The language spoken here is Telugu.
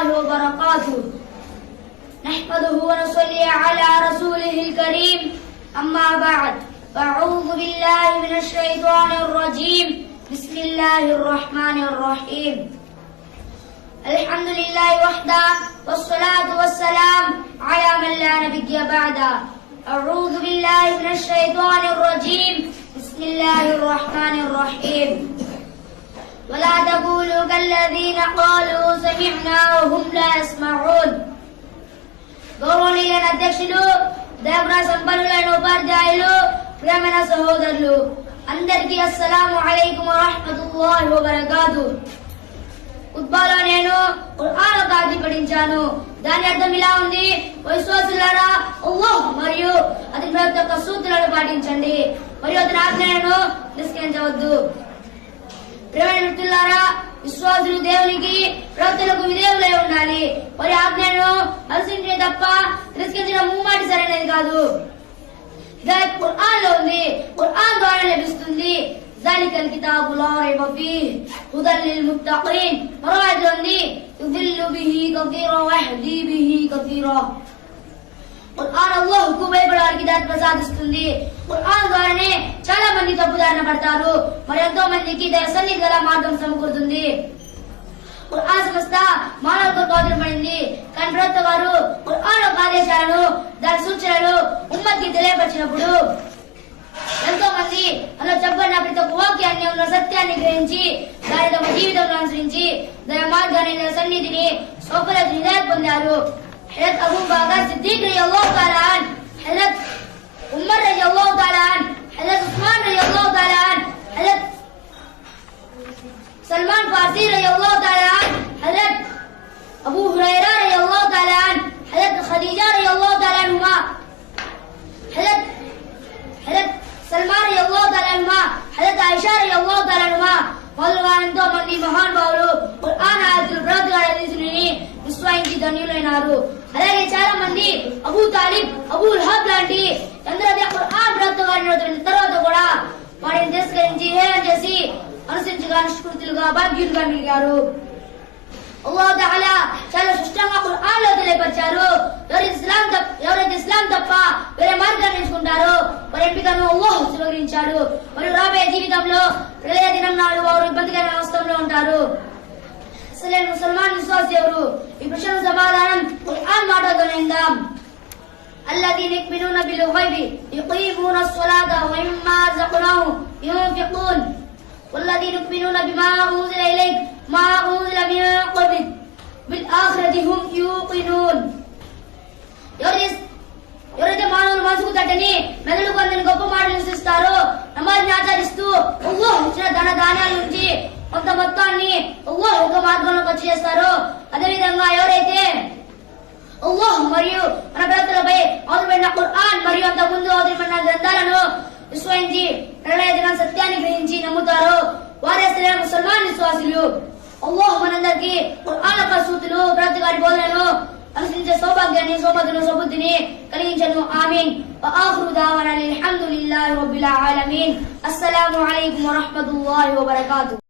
الله وبركاته نحمده ونصلي على رسوله الكريم أما بعد فأعوذ بالله من الشيطان الرجيم بسم الله الرحمن الرحيم الحمد لله وحده والصلاة والسلام على من لا نبي بعده أعوذ بالله من الشيطان الرجيم بسم الله الرحمن الرحيم ولا تقولوا كالذين قالوا سمعنا وهم لا يسمعون గౌరవనీయులైన అధ్యక్షులు దేవరా సంపన్నులైన ఉపాధ్యాయులు ప్రియమైన సహోదరులు అందరికీ అస్సలాము అలైకుం వరహ్మతుల్లాహి వబరకాతు. ఖుత్బాలో నేను ఖురాన్ ఒక ఆయత్ పఠించాను. దాని అర్థం ఇలా ఉంది: విశ్వాసులారా, అల్లాహ్ మరియు అతని ప్రవక్త యొక్క సూత్రాలను పాటించండి మరియు అతని ఆజ్ఞలను తిరస్కరించవద్దు. ప్రియమైన మిత్రులారా, విశ్వాసులు దేవునికి ప్రవక్తలకు విధేయులై ఉండాలి. వారి ఆజ్ఞలను అనుసరించే తప్ప తిరస్కరించడం ముమ్మాటి సరైనది కాదు. హిదాయత్ ఖురాన్ లో ఉంది, ఖురాన్ ద్వారా లభిస్తుంది. జాలికల్ కితాబు లా రైబ ఫీహ్ హుదల్ లిల్ ముత్తఖీన్. మరో ఆయతలో ఉంది, యుదిల్లు బిహి కసీరా వయహ్దీ బిహి కసీరా. ఖురాన్ అల్లాహ్కు భయపడే వారికి హిదాయత్ ప్రసాదిస్తుంది. ఖురాన్ ద్వారానే చాలా మంది తప్పుదారిన పడతారు, మరి ఎంతో మందికి సన్నిధి గల మార్గం సమకూరుతుంది. ఖురాన్ సంస్థ మానవులకు అవసరపడింది, కానీ ప్రవక్త గారు ఖురాన్ యొక్క ఆదేశాలను, దాని సూచనలు ఉమ్మత్కి తెలియపరిచినప్పుడు ఎంతో మంది అందులో చెప్పబడిన ప్రతి ఒక్క వాక్యాన్ని, ఉన్న సత్యాన్ని గ్రహించి దాని తమ జీవితంలో అనుసరించి దాని మార్గాన్ని, సన్నిధిని, సౌకర్యాన్ని హిదాయత్ పొందారు. హజరత్ అబూ బకర్ సిద్దిక్ రలియల్లాహు తఆలా అన్, హజరత్ ఉమర్ రలియల్లాహు తఆలా అన్, హజరత్ ఉస్మాన్ రలియల్లాహు తఆలా అన్, హజరత్ సల్మాన్ ఫార్సీ రలియల్లాహు తఆలా అన్, హజరత్ అబూ హురైరా రలియల్లాహు తఆలా అన్, హజరత్ ఖదీజా రలియల్లాహు తఆలా అన్హుమా, హజరత్ సల్మాన్ రలియల్లాహు తఆలా అన్హుమా, హజరత్ ఆయిషా రలియల్లాహు తఆలా అన్హుమా మొదలుగా ఎంతో మంది మహానుభావులు ఖురాన్ ఆయాతులు ప్రవక్త గారి హదీసులని విశ్వసించి ధన్యులైనారు. అలాగే చాలా మంది అబూ తాలిబ్, అబూ లహబ్ లాంటి ఎందరైతే ఖురాన్ ప్రవక్త గారిని తర్వాత కూడా వాటిని తిరస్కరించి హేళన చేసి అనుసరించగా నిష్కృతులుగా భాగ్యులుగా మిగిలారు. అల్లాహ్ తఆలా చాలా స్పష్టంగా ఖురాన్ లో తెలియపరిచారు, ఎవరైతే ఇస్లాం తప్ప వేరే మార్గాన్ని ఎంచుకుంటారో వారి ఎంపికను అల్లాహ్ స్వీకరించాడు. మరియు రాబోయే జీవితంలో ప్రళయ దినం నాడు వారు ఇబ్బందికరమైన అవస్థలో ఉంటారు. అసలైన ముసల్మాన్ విశ్వాసి ఎవరు? ఈ ప్రశ్నకు సమాధానం ఖురాన్ మాటలతోనే ఇందాం. الذين يؤمنون بالغيب يقيمون الصلاة ومما رزقناهم ينفقون والذين يؤمنون بما أنزل إليك ما أنزل من قبلك بالآخرة هم يوقنون. ఎవరైతే మానవులు మనసుకు తట్టని మెదడు కొందని గొప్ప మాటలు విశ్వసిస్తారో, నమాజ్ని ఆచరిస్తూ అల్లాహ్ ఇచ్చిన ధన ధాన్యాల నుంచి కొంత మొత్తాన్ని అల్లాహ్ యొక్క మార్గంలో ఖర్చు చేస్తారో, అదేవిధంగా ఎవరైతే అల్లాహ్ మరియు మన ప్రవక్తలపై అవతరపడిన ఖురాన్ మరియు అంత ముందు అవతరపడిన గ్రంథాలను విశ్వసించి ప్రళయ దినం సత్యాన్ని గ్రహించి నమ్ముతారో వారే అసలైన ముసల్మాన్ విశ్వాసులు. అల్లాహ్ మనందరికీ ఖురాన్ యొక్క సూతులు, ప్రవక్త గారి బోధనలను అనుసరించే సౌభాగ్యాన్ని, సౌపతిని, సౌబుద్ధిని కలిగించను. ఆమీన్. వఆఖిరు దావానా అల్హమ్దులిల్లాహి రబ్బిల్ ఆలమీన్. అస్సలాము అలైకుం వరహ్మతుల్లాహి వబరకాతుహు.